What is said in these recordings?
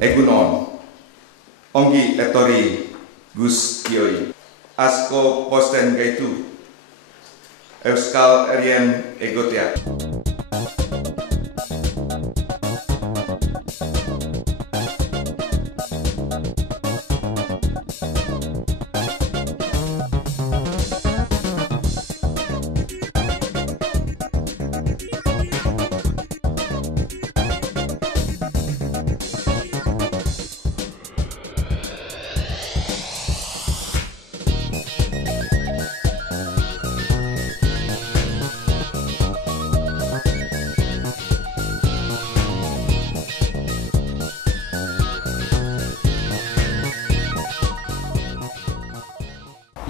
Egunon, ongi etori gus kioi, asko posten gaitu, euskal herrien egotea.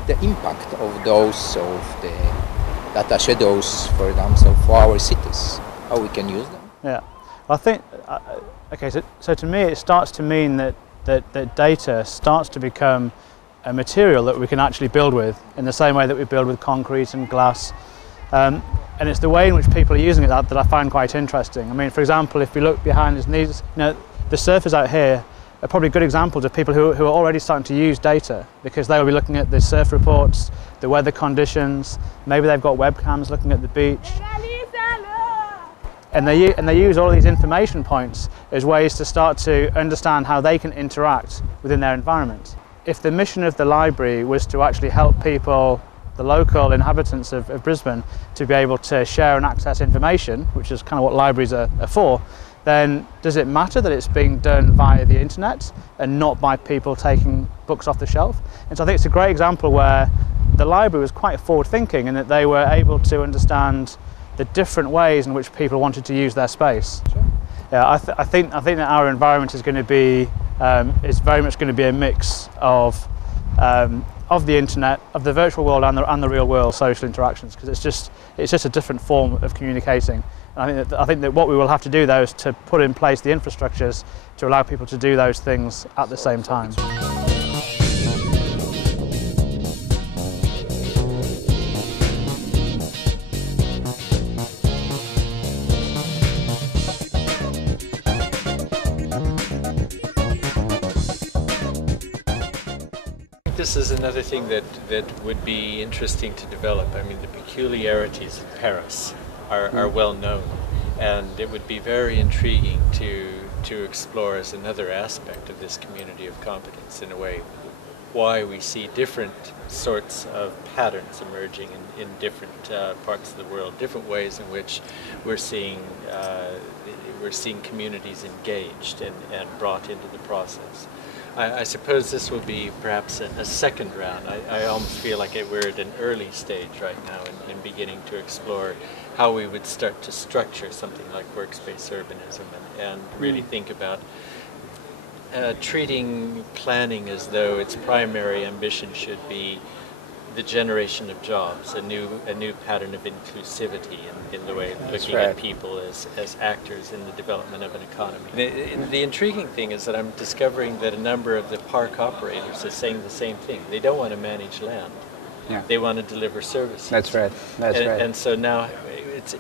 The impact of the data shadows, for example, for our cities, how we can use them. Yeah, I think, okay, so to me it starts to mean that data starts to become a material that we can actually build with in the same way that we build with concrete and glass. And it's the way in which people are using it that I find quite interesting. I mean, for example, if we look behind these, the surfers out here are probably good examples of people who are already starting to use data, because they will be looking at the surf reports, the weather conditions, maybe they've got webcams looking at the beach. And they use all these information points as ways to start to understand how they can interact within their environment. If the mission of the library was to actually help people, the local inhabitants of Brisbane, to be able to share and access information, which is kind of what libraries are for, then does it matter that it's being done via the internet and not by people taking books off the shelf? And so I think it's a great example where the library was quite forward-thinking in that they were able to understand the different ways in which people wanted to use their space. Sure. Yeah, I think that our environment is going to be is very much going to be a mix of the internet, of the virtual world and the real world social interactions, because it's just a different form of communicating. And I think that what we will have to do though is to put in place the infrastructures to allow people to do those things at the same time. This is another thing that would be interesting to develop. I mean, the peculiarities of Paris are well known, and it would be very intriguing to explore as another aspect of this community of competence, in a way, why we see different sorts of patterns emerging in different parts of the world, different ways in which we're seeing communities engaged and brought into the process. I suppose this will be perhaps a second round. I almost feel like we're at an early stage right now in beginning to explore how we would start to structure something like workspace urbanism and really think about treating planning as though its primary ambition should be the generation of jobs, a new pattern of inclusivity in the way of looking at people as actors in the development of an economy. The intriguing thing is that I'm discovering that a number of the park operators are saying the same thing. They don't want to manage land. Yeah. They want to deliver services. That's right. That's right. And so now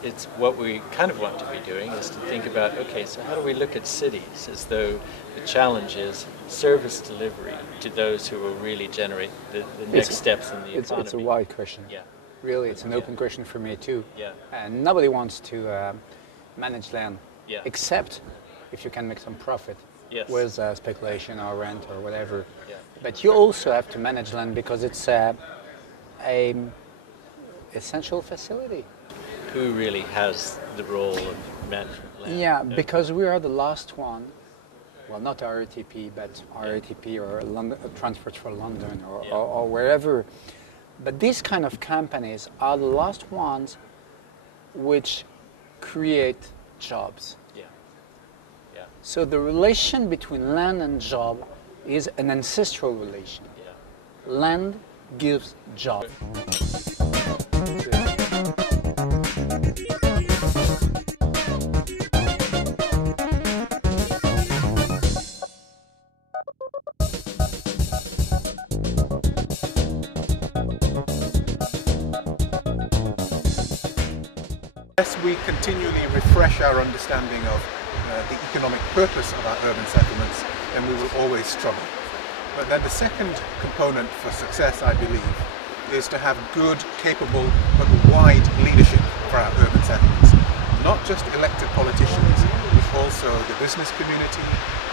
it's what we kind of want to be doing is to think about, okay, so how do we look at cities as though the challenge is service delivery to those who will really generate the next steps in the economy. It's a wide question. Yeah. Really, it's an open question for me too. Yeah. And nobody wants to manage land, yeah, except if you can make some profit, yes, with speculation or rent or whatever. Yeah. But you also have to manage land because it's a essential facility. Who really has the role of management land? Yeah, because we are the last one. Well, not RATP, but RATP or London, Transport for London or wherever. But these kind of companies are the last ones which create jobs. Yeah. Yeah. So the relation between land and job is an ancestral relation. Yeah. Land gives job. Unless we continually refresh our understanding of the economic purpose of our urban settlements, then we will always struggle. But then the second component for success, I believe, is to have good, capable, but wide leadership for our urban settlements. Not just elected politicians, but also the business community,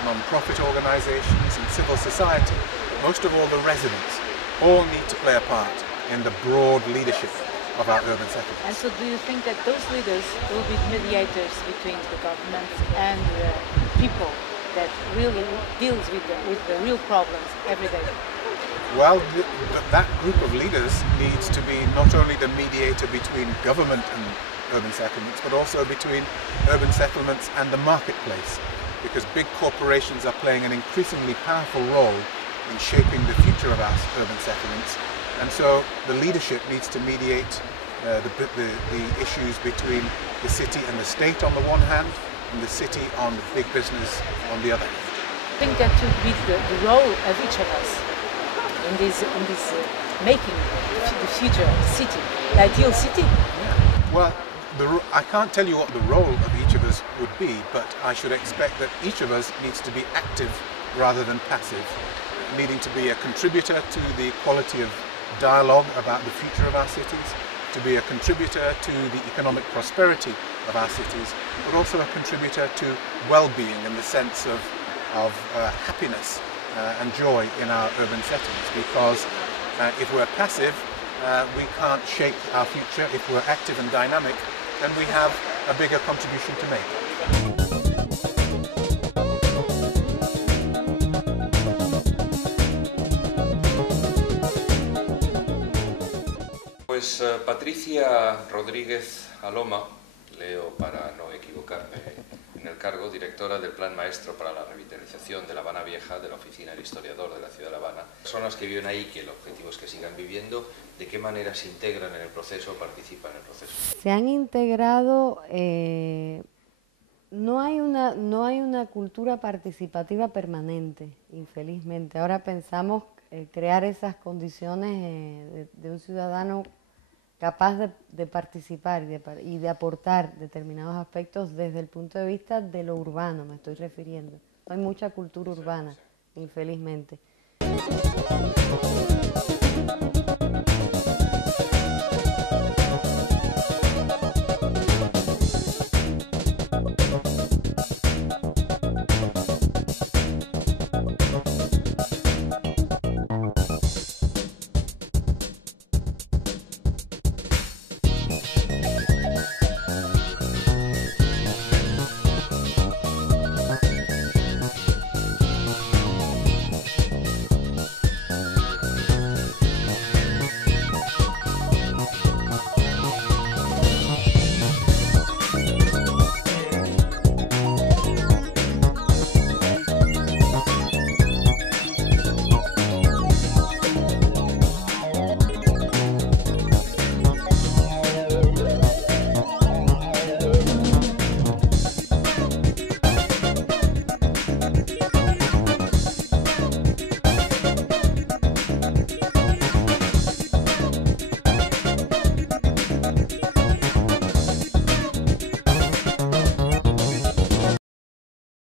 non-profit organisations and civil society, but most of all the residents, all need to play a part in the broad leadership of our urban settlements. And so do you think that those leaders will be mediators between the governments and the people that really deals with the real problems every day? Well, that group of leaders needs to be not only the mediator between government and urban settlements, but also between urban settlements and the marketplace, because big corporations are playing an increasingly powerful role in shaping the future of our urban settlements. And so the leadership needs to mediate the issues between the city and the state on the one hand, and the city on big business on the other hand. I think that should be the role of each of us in this making the future city, the ideal city. Yeah. Well, I can't tell you what the role of each of us would be, but I should expect that each of us needs to be active rather than passive, needing to be a contributor to the quality of dialogue about the future of our cities, to be a contributor to the economic prosperity of our cities, but also a contributor to well-being in the sense of happiness and joy in our urban settings, because if we're passive, we can't shape our future. If we're active and dynamic, then we have a bigger contribution to make. Pues Patricia Rodríguez Paloma, leo para no equivocarme en el cargo, directora del Plan Maestro para la Revitalización de La Habana Vieja, de la Oficina del Historiador de la Ciudad de La Habana. Personas que viven ahí, que el objetivo es que sigan viviendo, ¿de qué manera se integran en el proceso o participan en el proceso? Se han integrado, no hay una cultura participativa permanente, infelizmente. Ahora pensamos crear esas condiciones de un ciudadano capaz de participar y de aportar determinados aspectos desde el punto de vista de lo urbano, me estoy refiriendo. No hay mucha cultura urbana, infelizmente.